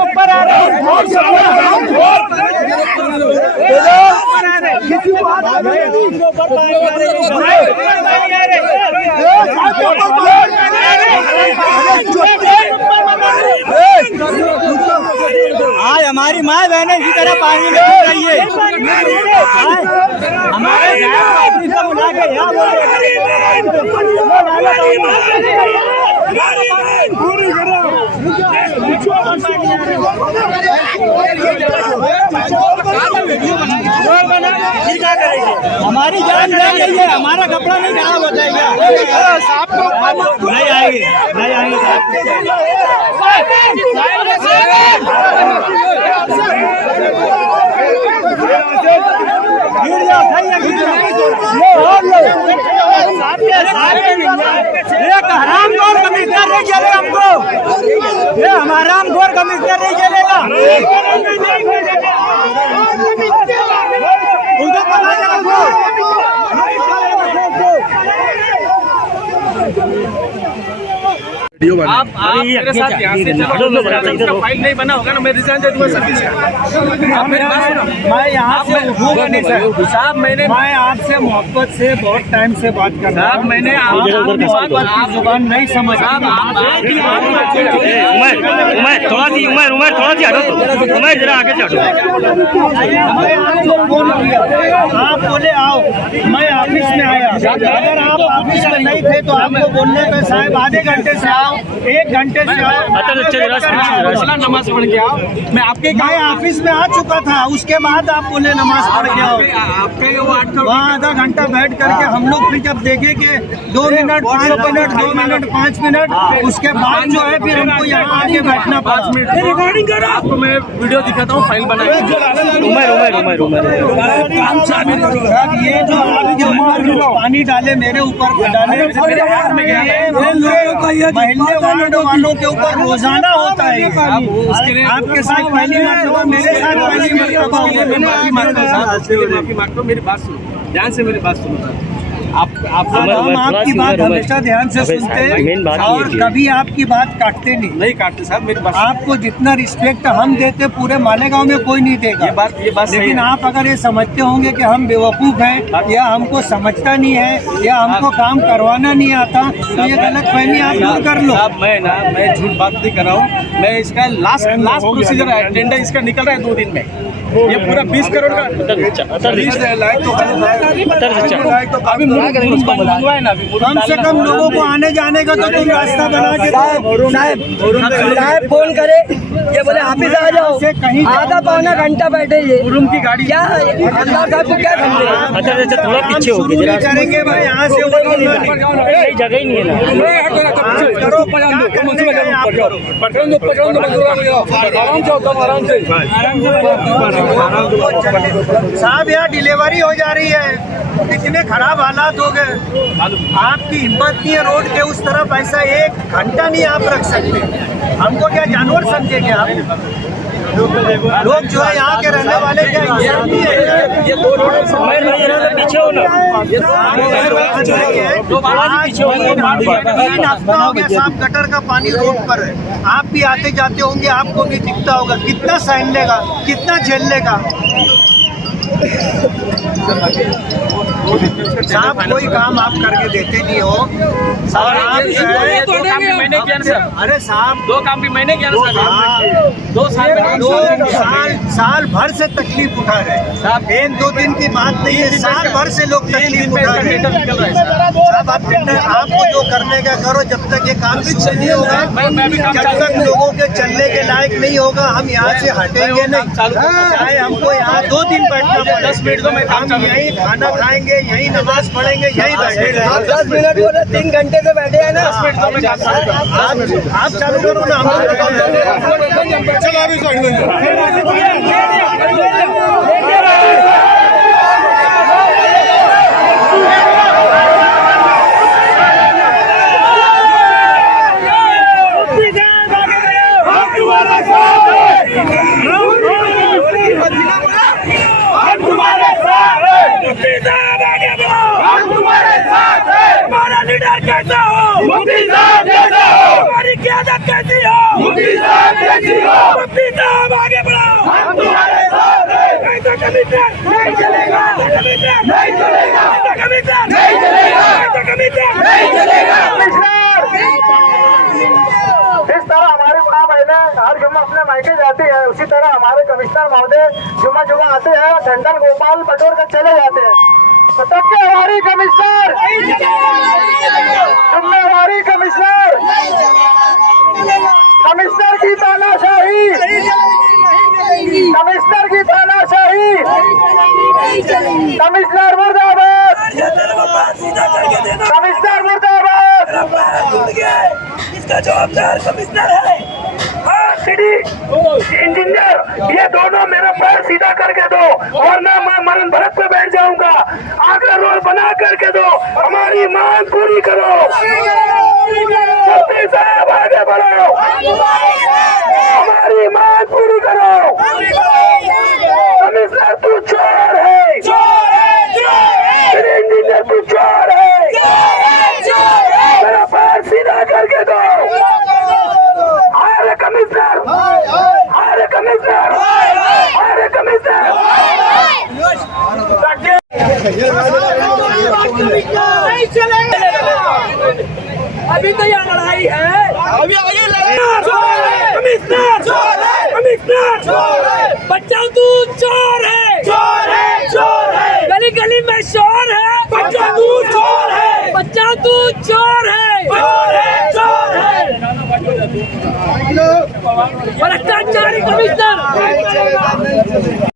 ऊपर आ रहे आज हमारी माँ बहने इसी तरह पानी में रही है। हमारे बुला के हमारी जान जा रही है, हमारा कपड़ा नहीं खराब हो जाएगा। नहीं आएंगे, नहीं आएंगे। हरामखोर कमिश्नर नहीं चलेगा हमको, ये हमारा हरामखोर कमिश्नर नहीं चलेगा। उनको पता चला आप मेरे साथ यहाँ से चलो, फाइल नहीं बना होगा ना, मैं रिजाइन दे दूंगा सर्विस का। आप मेरी बात सुनो, मैं यहाँ से उठूंगा नहीं सर साहब। मैं आपसे मोहब्बत से बहुत टाइम से बात कर रहा हूँ। मैंने आप जुबान नहीं समझ। उमर थोड़ा सी हटो, उमर जरा आगे से हटो। आप बोले आओ, मैं ऑफिस में आया। अगर आप ऑफिस में नहीं थे तो आपको बोलने पे साहब आधे घंटे से आओ, 1 घंटे से आओ। नमाज पढ़ के आओ। मैं आपके ऑफिस में आ चुका था, उसके बाद आप बोले नमाज पढ़ के आओ। वहाँ आधा घंटा बैठ करके हम लोग फिर जब देखे कि 2 मिनट 5 मिनट 2 मिनट 5 मिनट, उसके बाद जो है फिर हमको यहाँ आके बैठना 5 मिनट रिकॉर्डिंग करो। आपको मैं वीडियो दिखाता हूँ, फाइल बनाई। ये जो पानी डाले मेरे ऊपर डाले, महल्ले वालों के ऊपर रोजाना होता है। आपके साथ पहली मरतबा, मेरे साथ पहली मरतबा हुआ। मैं माफी मांगता हूँ, मेरी बात सुनो ध्यान से, मेरी बात सुनो। आप आपकी बात हमेशा ध्यान से सुनते हैं और कभी आपकी बात काटते नहीं काटते साहब। मेरी बात, आपको जितना रिस्पेक्ट हम देते पूरे मालेगांव में कोई नहीं देगा। ये बात लेकिन आप अगर ये समझते होंगे कि हम बेवकूफ़ हैं या हमको समझता नहीं है या हमको काम करवाना नहीं आता, तो ये गलत फहमी आप दूर कर लो। मैं झूठ बात नहीं कर रहा हूँ। मैं इसका लास्ट प्रोसीजर टेंडर इसका निकल रहा है 2 दिन में। ये पूरा 20 करोड़ का अभी मंगवा है ना। कम से कम लोगों को आने जाने का तो तुम रास्ता बना के साहब फोन करे, ये बोले ऑफिस आ जाओ, कहीं आधा पौना घंटा बैठे। ये रूम की गाड़ी क्या साहब को क्या समझे? थोड़ा पीछे हो गया करेंगे भाई, यहाँ से जगह ही नहीं है साहब। यहाँ डिलीवरी हो जा रही है, इतने खराब हालात हो गए। आपकी हिम्मत नहीं है रोड के उस तरफ ऐसा 1 घंटा नहीं आप रख सकते। हमको क्या जानवर समझेंगे आप? लोग जो है यहाँ के रहने वाले क्या इंसान नहीं है? ये 2 रोड पीछे हो ना, 3 हफ्ता हो गया साहब, गटर का पानी रोड पर है। आप भी आते जाते होंगे, आपको भी दिखता होगा। कितना सहन लेगा, कितना झेल लेगा साहब? कोई काम आप करके देते नहीं हो और आप जो है 2 काम भी मैंने किया सर। अरे साहब 2 काम भी मैंने किया सर। 2 साल भर से तकलीफ उठा रहे हैं। 1-2 दिन की बात नहीं है, साल भर से लोग तकलीफ उठा रहे हैं। साहब आप टेंडर आपको जो करने का करो, जब तक ये काम शुरू नहीं होगा, जब तक लोगों के चलने के लायक नहीं होगा, हम यहाँ से हटेंगे नहीं। चाहे हमको यहाँ 2 दिन बैठना पड़े, 10 मिनट दो, मैं हम यहीं खाना खाएंगे, यहीं नमाज पढ़ेंगे, यहीं बैठेंगे। 10 मिनट बोले 3 घंटे से बैठे हैं ना। 10 मिनट दो, मैं आप चालू करो ना, हम तुम्हारे साथ हैं। मुफ्ती साहब जैसा हो, हमारी क़यादत कैसी हो, मुफ्ती साहब जैसी हो, मुफ्ती साहब आगे बढ़ाओ, हम तुम्हारे साथ हैं, नहीं तो कमिश्नर नहीं चलेगा, कमिश्नर नहीं चलेगा, कमिश्नर नहीं चलेगा, कमिश्नर नहीं चलेगा। इस तरह हमारी माँ बहनें हर जुम्मा अपने मायके जाती है, उसी तरह हमारे कमिश्नर महोदय जुम्मा जुम्मा आते हैं, ठंडन गोपाल बटोर कर चले जाते हैं। तो तब के हमारी कमिश्नर जिम्मेवारी कमिश्नर कमिश्नर की तानाशाही, कमिश्नर की तानाशाही, कमिश्नर मुर्दाबाद, कमिश्नर मुर्दाबाद। इसका जवाबदार कमिश्नर है और सिटी इंजीनियर, ये दोनों मेरा पैर सीधा करके दो वरना मैं मरण भरत पे बैठ जाऊंगा। आगे रोड बना करके दो, हमारी मांग पूरी करो। मुफ्ती साहब आगे बढ़ो, हमारी मांग पूरी करो। कमिश्नर तू चोर है, सिटी इंजीनियर तू चोर है, मेरा पैर सीधा करके दो। अरे कमिश्नर, अरे कमिश्नर, अरे कमिश्नर। नहीं चलेगा, अभी तो यहाँ लड़ाई है, अभी आगे कमिश्नर, कमिश्नर, बच्चा तू चोर है, गली गली में शोर है, बच्चा तू चोर है, बच्चा तू चोर है, भ्रष्टाचारी कमिश्नर।